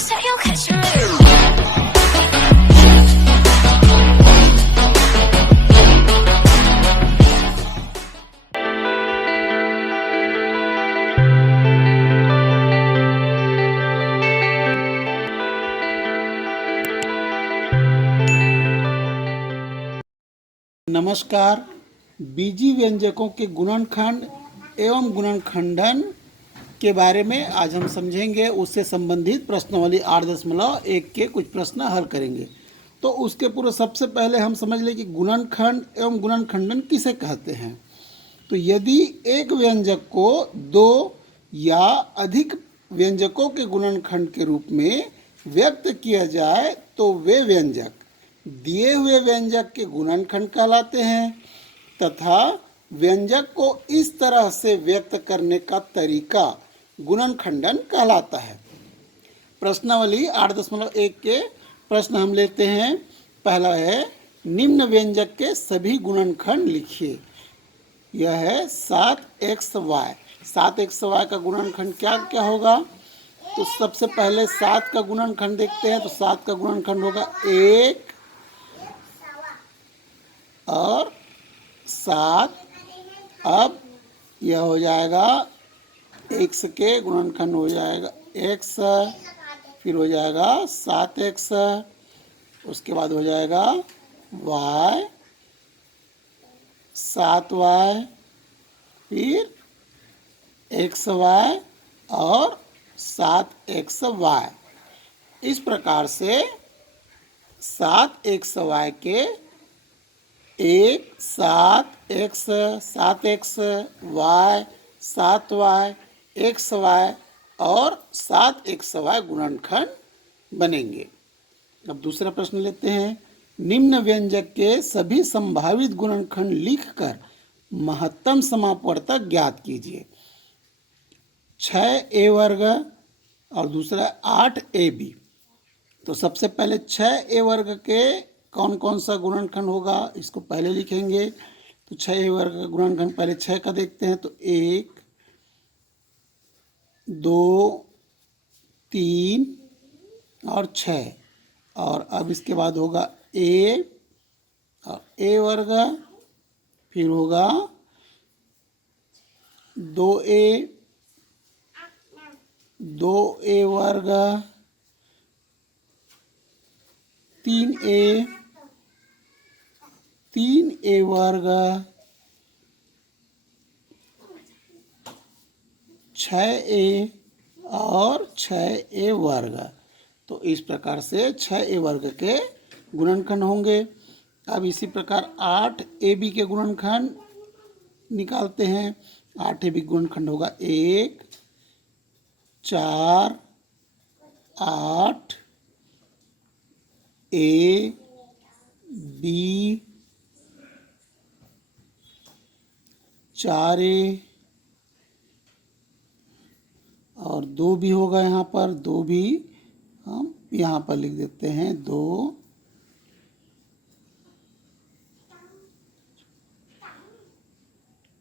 say you'll catch me. नमस्कार। बीजी व्यंजकों के गुणनखंड एवं गुणनखंडन के बारे में आज हम समझेंगे। उससे संबंधित प्रश्नावली 8.1 के कुछ प्रश्न हल करेंगे। तो उसके पूर्व सबसे पहले हम समझ लें कि गुणनखंड एवं गुणनखंडन किसे कहते हैं। तो यदि एक व्यंजक को दो या अधिक व्यंजकों के गुणनखंड के रूप में व्यक्त किया जाए तो वे व्यंजक दिए हुए व्यंजक के गुणनखंड कहलाते हैं तथा व्यंजक को इस तरह से व्यक्त करने का तरीका गुणनखंडन कहलाता है। प्रश्नावली 8.1 के प्रश्न हम लेते हैं। पहला है, निम्न व्यंजक के सभी गुणनखंड लिखिए। यह है 7xy। 7xy का गुणनखंड क्या क्या होगा। तो सबसे पहले 7 का गुणनखंड देखते हैं। तो 7 का गुणनखंड होगा 1 और 7। अब यह हो जाएगा x के गुणनखंड हो जाएगा x, फिर हो जाएगा 7x, उसके बाद हो जाएगा y, 7y, फिर xy और 7xy। इस प्रकार से 7xy के 1, 7x, 7x, y, 7y, xy और 7xy गुणनखंड बनेंगे। अब दूसरा प्रश्न लेते हैं। निम्न व्यंजक के सभी संभावित गुणनखंड लिखकर महत्तम समापवर्तक ज्ञात कीजिए। 6a वर्ग और दूसरा 8ab। तो सबसे पहले 6a वर्ग के कौन कौन सा गुणनखंड होगा, इसको पहले लिखेंगे। तो 6a वर्ग का गुणनखंड पहले 6 का देखते हैं। तो 1, 2, 3 और 6। और अब इसके बाद होगा a और a वर्ग, फिर होगा 2a, 2a वर्ग, 3a, 3a वर्ग, 6a और 6a वर्ग। तो इस प्रकार से 6a वर्ग के गुणनखंड होंगे। अब इसी प्रकार 8ab के गुणनखंड निकालते हैं। 8ab गुणनखंड होगा 1, 4, 8, a, b, 4a और 2 भी होगा यहाँ पर। 2 भी हम यहाँ पर लिख देते हैं 2,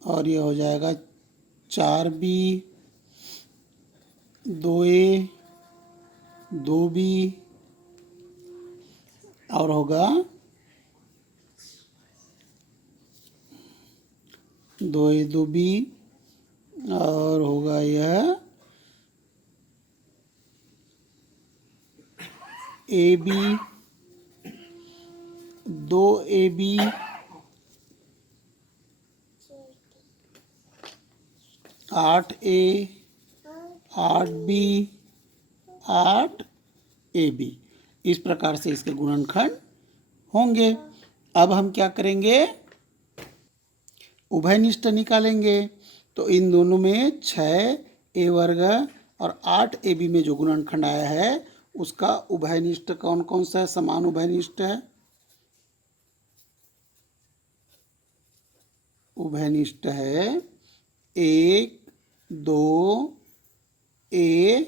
और ये हो जाएगा 4b, 2a, 2b और होगा 2a, 2b और होगा यह ab, 2ab, 8a, 8b, 8ab। इस प्रकार से इसके गुणनखंड होंगे। अब हम क्या करेंगे, उभयनिष्ठ निकालेंगे। तो इन दोनों में 6a वर्ग और 8ab में जो गुणनखंड आया है उसका उभयनिष्ठ कौन कौन सा है, समान उभयनिष्ठ है। उभयनिष्ठ है 1, 2, a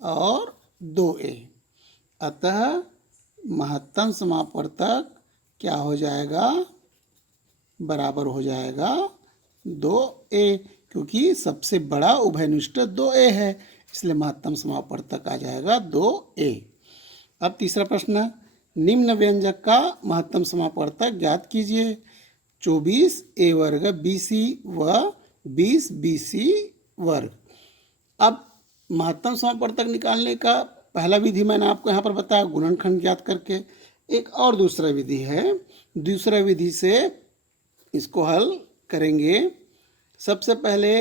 और 2a। अतः महत्तम समापवर्तक क्या हो जाएगा, बराबर हो जाएगा 2a, क्योंकि सबसे बड़ा उभयनिष्ठ 2a है। इसलिए महत्तम समापवर्तक आ जाएगा 2a। अब तीसरा प्रश्न, निम्न व्यंजक का महत्तम समापवर्तक ज्ञात कीजिए। 24a वर्ग bc व 20bc वर्ग। अब महत्तम समापवर्तक निकालने का पहला विधि मैंने आपको यहाँ पर बताया, गुणनखंड ज्ञात करके। एक और दूसरा विधि है, दूसरा विधि से इसको हल करेंगे। सबसे पहले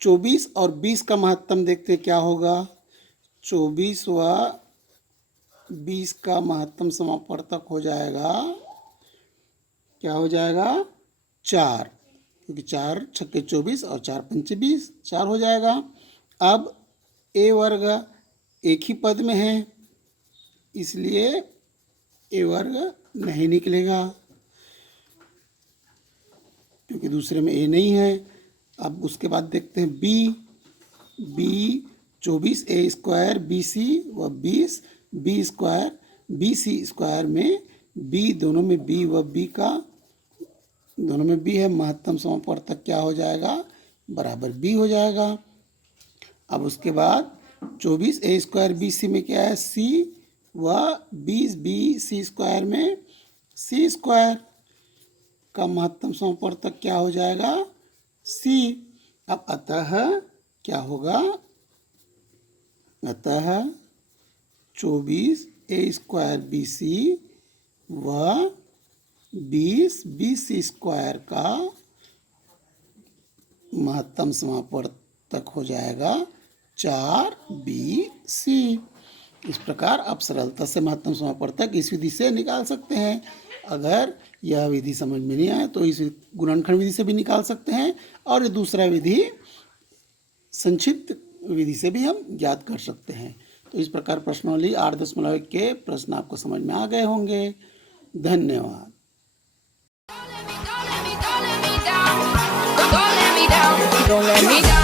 24 और 20 का महत्तम देखते क्या होगा। 24 व 20 का महत्तम समापवर्तक हो जाएगा, क्या हो जाएगा, 4, क्योंकि 4 छक्के 24 और 4 पंचे 20, 4 हो जाएगा। अब a वर्ग एक ही पद में है, इसलिए a वर्ग नहीं निकलेगा, क्योंकि दूसरे में a नहीं है। अब उसके बाद देखते हैं b 24 a स्क्वायर bc व 20 b स्क्वायर bc स्क्वायर में b, दोनों में b व b का, दोनों में b है, महत्तम समापवर्तक क्या हो जाएगा, बराबर b हो जाएगा। अब उसके बाद 24 a स्क्वायर bc में क्या है, c व 20 bc स्क्वायर में c स्क्वायर का महत्तम समापवर्तक क्या हो जाएगा, c। अब अतः क्या होगा, अतः 24 a स्क्वायर bc व 20 bc स्क्वायर का महत्तम समापवर्तक हो जाएगा 4bc। इस प्रकार आप सरलता से महत्तम समापवर्तक इस विधि से निकाल सकते हैं। अगर यह विधि समझ में नहीं आए तो इस गुणनखंड विधि से भी निकाल सकते हैं, और दूसरा विधि संक्षिप्त विधि से भी हम ज्ञात कर सकते हैं। तो इस प्रकार प्रश्नावली 8.1 के प्रश्न आपको समझ में आ गए होंगे। धन्यवाद। Don't let me down.